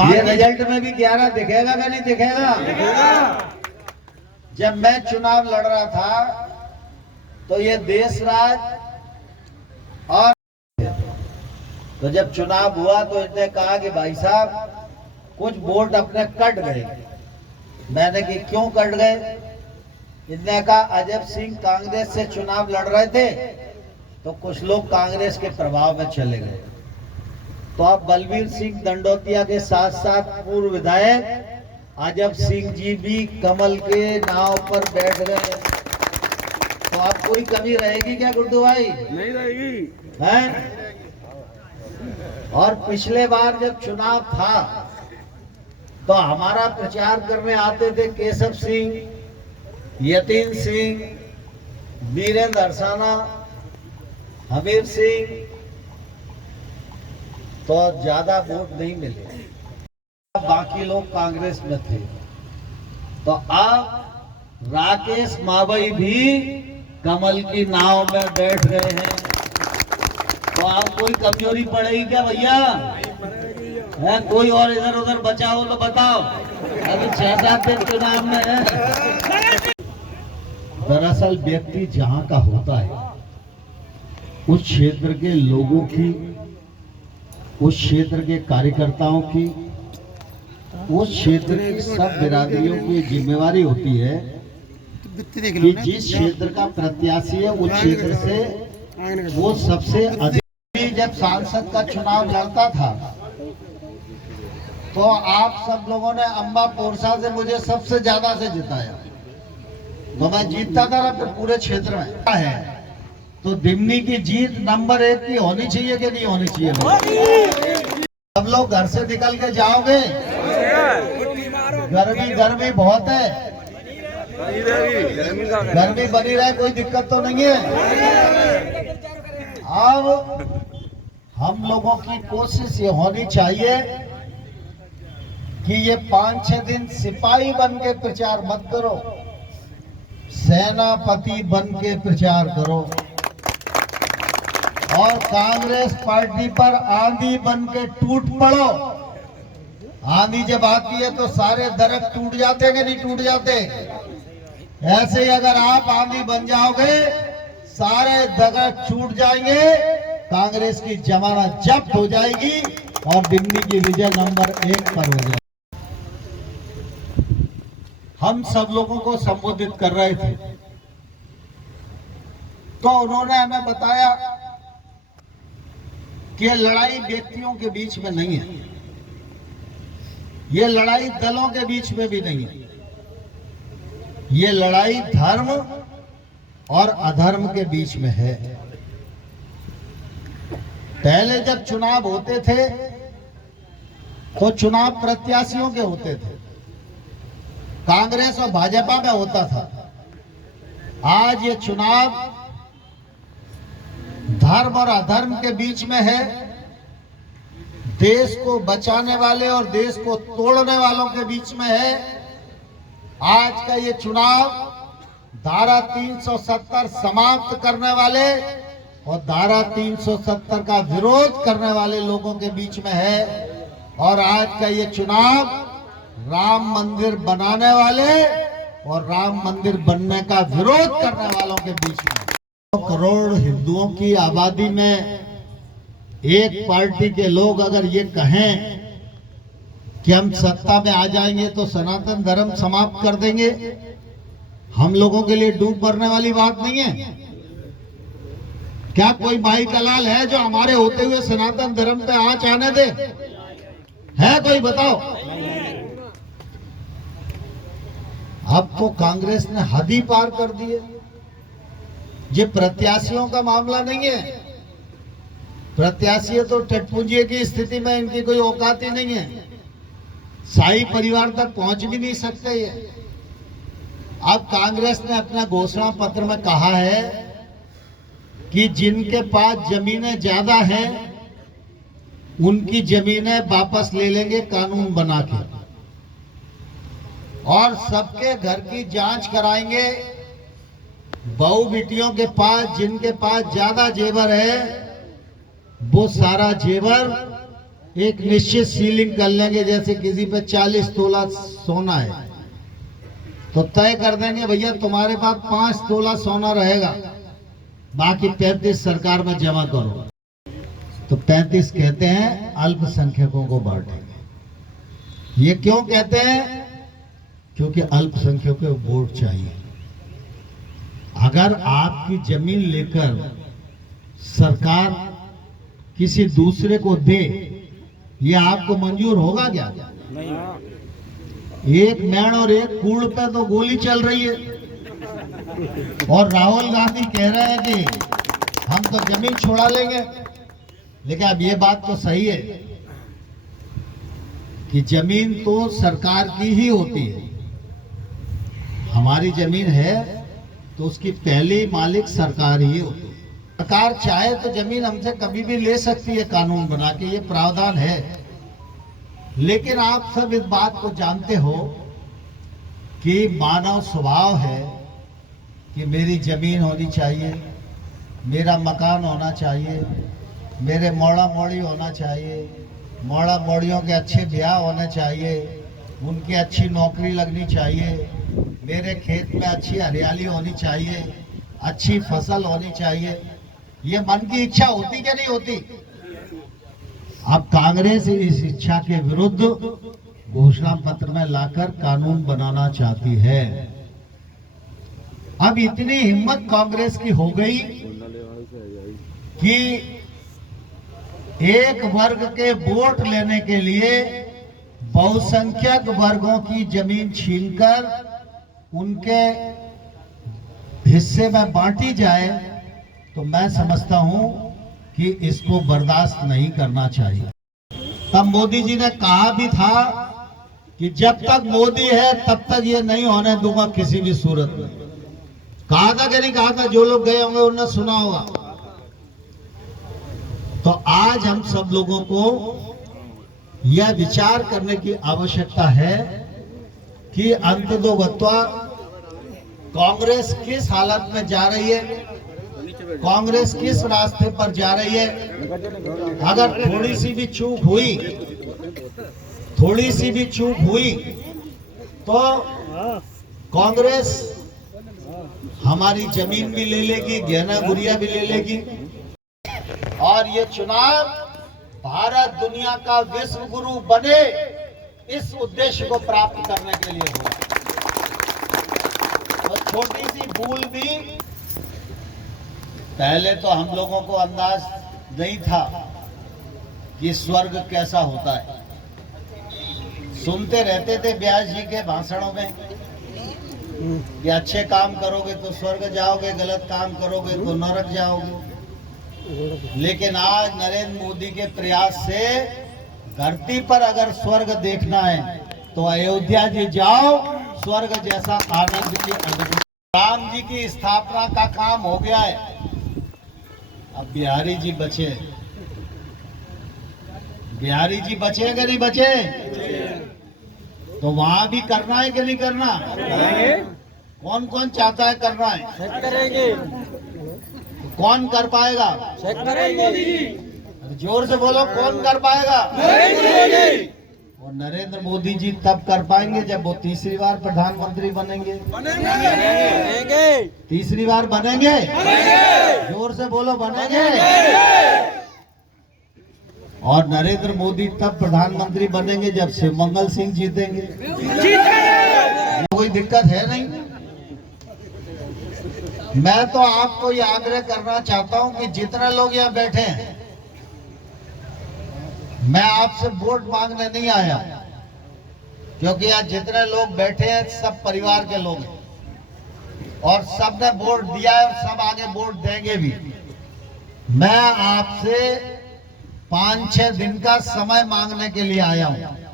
ये रिजल्ट में भी 11 दिखेगा कि नहीं दिखेगा? जब मैं चुनाव लड़ रहा था तो ये देश राज और तो जब चुनाव हुआ तो इन्होंने कहा कि भाई साहब कुछ वोट अपने कट गए। मैंने कि क्यों कट गए? इन्होंने कहा अजब सिंह कांग्रेस से चुनाव लड़ रहे थे तो कुछ लोग कांग्रेस के प्रभाव में चले गए। तो अब बलबीर सिंह दंडोतिया के साथ साथ पूर्व विधायक अजब सिंह जी भी कमल के नाव पर बैठ गए। तो अब कोई कमी रहेगी क्या गुड्डू भाई? नहीं रहेगी हैं? और पिछले बार जब चुनाव था तो हमारा प्रचार करने आते थे केशव सिंह, यतीन सिंह, वीरेंद्र अरसाना, हमीर सिंह, तो ज्यादा वोट नहीं मिले। बाकी लोग कांग्रेस में थे। तो अब राकेश मावई भी कमल की नाव में बैठ गए हैं। तो आप कोई कमजोरी पड़ेगी क्या भैया? है कोई और इधर उधर बचा हो तो बताओ। अभी 6-7 दिन चुनाव में है। दरअसल व्यक्ति जहां का होता है उस क्षेत्र के लोगों की, उस क्षेत्र के कार्यकर्ताओं की, उस क्षेत्र की सब बिरादरियों की जिम्मेवारी होती है कि जिस क्षेत्र का प्रत्याशी है उस क्षेत्र से वो सबसे अधिक। जब सांसद का चुनाव लड़ता था तो आप सब लोगों ने अम्बा पोरसा से मुझे सबसे ज्यादा से जिताया। तो मैं जीतता था ना फिर पूरे क्षेत्र में है। तो दिमनी की जीत नंबर 1 की होनी चाहिए कि नहीं होनी चाहिए? सब लोग घर से निकल के जाओगे? गर्मी बहुत है। गर्मी बनी रहे, कोई दिक्कत तो नहीं है। अब हम लोगों की कोशिश ये होनी चाहिए कि ये 5-6 दिन सिपाही बन के प्रचार मत करो, सेनापति बन के प्रचार करो। और कांग्रेस पार्टी पर आंधी बन के टूट पड़ो। आंधी जब आती है तो सारे दरख्त टूट जाते हैं कि नहीं टूट जाते? ऐसे ही अगर आप आंधी बन जाओगे सारे दरख्त छूट जाएंगे, कांग्रेस की जमानत जब्त हो जाएगी और दिल्ली की विजय नंबर 1 पर हो जाएगी। हम सब लोगों को संबोधित कर रहे थे तो उन्होंने हमें बताया कि ये लड़ाई व्यक्तियों के बीच में नहीं है, ये लड़ाई दलों के बीच में भी नहीं है, ये लड़ाई धर्म और अधर्म के बीच में है। पहले जब चुनाव होते थे तो चुनाव प्रत्याशियों के होते थे, कांग्रेस और भाजपा में होता था। आज ये चुनाव धर्म और अधर्म के बीच में है, देश को बचाने वाले और देश को तोड़ने वालों के बीच में है। आज का ये चुनाव धारा 370 समाप्त करने वाले और धारा 370 का विरोध करने वाले लोगों के बीच में है। और आज का ये चुनाव राम मंदिर बनाने वाले और राम मंदिर बनने का विरोध करने वालों के बीच में। 100 करोड़ हिंदुओं की आबादी में एक पार्टी के लोग अगर ये कहें कि हम सत्ता में आ जाएंगे तो सनातन धर्म समाप्त कर देंगे, हम लोगों के लिए डूब मरने वाली बात नहीं है। क्या कोई भाई कलाल है जो हमारे होते हुए सनातन धर्म पे आंच आने दे? है कोई? बताओ। अब तो कांग्रेस ने हद ही पार कर दी है। ये प्रत्याशियों का मामला नहीं है। प्रत्याशी तो टटपुंजिए की स्थिति में इनकी कोई औकात ही नहीं है, शाही परिवार तक पहुंच भी नहीं सकते ये। अब कांग्रेस ने अपना घोषणा पत्र में कहा है कि जिनके पास जमीनें ज्यादा हैं उनकी जमीनें वापस ले लेंगे कानून बना के, और सबके घर की जांच कराएंगे। बहू बेटियों के पास जिनके पास ज्यादा जेवर है वो सारा जेवर एक निश्चित सीलिंग कर लेंगे, जैसे किसी पे 40 तोला सोना है तो तय कर देंगे भैया तुम्हारे पास 5 तोला सोना रहेगा, बाकी 35 सरकार में जमा करो। तो 35 कहते हैं अल्पसंख्यकों को बांटेंगे। ये क्यों कहते हैं? क्योंकि अल्पसंख्यकों को वोट चाहिए। अगर आपकी जमीन लेकर सरकार किसी दूसरे को दे, ये आपको मंजूर होगा क्या? नहीं। एक मैण और एक कूड़ पे तो गोली चल रही है, और राहुल गांधी कह रहे हैं कि हम तो जमीन छोड़ा लेंगे। लेकिन अब ये बात तो सही है कि जमीन तो सरकार की ही होती है। हमारी जमीन है तो उसकी पहली मालिक सरकार ही होती है। सरकार चाहे तो जमीन हमसे कभी भी ले सकती है कानून बना के, ये प्रावधान है। लेकिन आप सब इस बात को जानते हो कि मानव स्वभाव है कि मेरी जमीन होनी चाहिए, मेरा मकान होना चाहिए, मेरे मोड़ा मोड़ी होना चाहिए, मोड़ा मोड़ियों के अच्छे ब्याह होने चाहिए, उनकी अच्छी नौकरी लगनी चाहिए, मेरे खेत में अच्छी हरियाली होनी चाहिए, अच्छी फसल होनी चाहिए। ये मन की इच्छा होती क्या नहीं होती? अब कांग्रेस इस इच्छा के विरुद्ध घोषणा पत्र में लाकर कानून बनाना चाहती है। अब इतनी हिम्मत कांग्रेस की हो गई कि एक वर्ग के वोट लेने के लिए बहुसंख्यक वर्गों की जमीन छीनकर उनके हिस्से में बांटी जाए, तो मैं समझता हूं कि इसको बर्दाश्त नहीं करना चाहिए। तब मोदी जी ने कहा भी था कि जब तक मोदी है तब तक ये नहीं होने दूंगा किसी भी सूरत में। कहा था कि नहीं कहा था? जो लोग गए होंगे उन्होंने सुना होगा। तो आज हम सब लोगों को यह विचार करने की आवश्यकता है कि अंततोगत्वा कांग्रेस किस हालत में जा रही है, कांग्रेस किस रास्ते पर जा रही है। अगर थोड़ी सी भी चूक हुई तो कांग्रेस हमारी जमीन भी ले लेगी, गहना गुड़िया भी ले लेगी। और ये चुनाव भारत दुनिया का विश्व गुरु बने, इस उद्देश्य को प्राप्त करने के लिए हुआ। तो छोटी सी भूल भी, पहले तो हम लोगों को अंदाज नहीं था कि स्वर्ग कैसा होता है। सुनते रहते थे व्यास जी के भाषणों में कि अच्छे काम करोगे तो स्वर्ग जाओगे, गलत काम करोगे तो नरक जाओगे। लेकिन आज नरेंद्र मोदी के प्रयास से धरती पर अगर स्वर्ग देखना है तो अयोध्या जी जाओ, स्वर्ग जैसा आनंद की अनुभूति। राम जी की स्थापना का काम हो गया है, अब बिहारी जी बचे। बिहारी जी बचे कि नहीं बचे? तो वहां भी करना है कि नहीं करना? कौन कौन चाहता है करना है? करेंगे। कौन कर पाएगा? मोदी जी। जोर से बोलो, कौन कर पाएगा? नरेंद्र मोदी। और नरेंद्र मोदी जी तब कर पाएंगे जब वो तीसरी बार प्रधानमंत्री बनेंगे। तीसरी बार बनेंगे? जोर से बोलो, बनेंगे। और नरेंद्र मोदी तब प्रधानमंत्री बनेंगे जब शिवमंगल सिंह जीतेंगे। कोई दिक्कत है नहीं। मैं तो आपको ये आग्रह करना चाहता हूं कि जितने लोग यहाँ बैठे हैं, मैं आपसे वोट मांगने नहीं आया, क्योंकि यहाँ जितने लोग बैठे हैं सब परिवार के लोग हैं और सबने वोट दिया है और सब आगे वोट देंगे भी। मैं आपसे 5-6 दिन का समय मांगने के लिए आया हूं।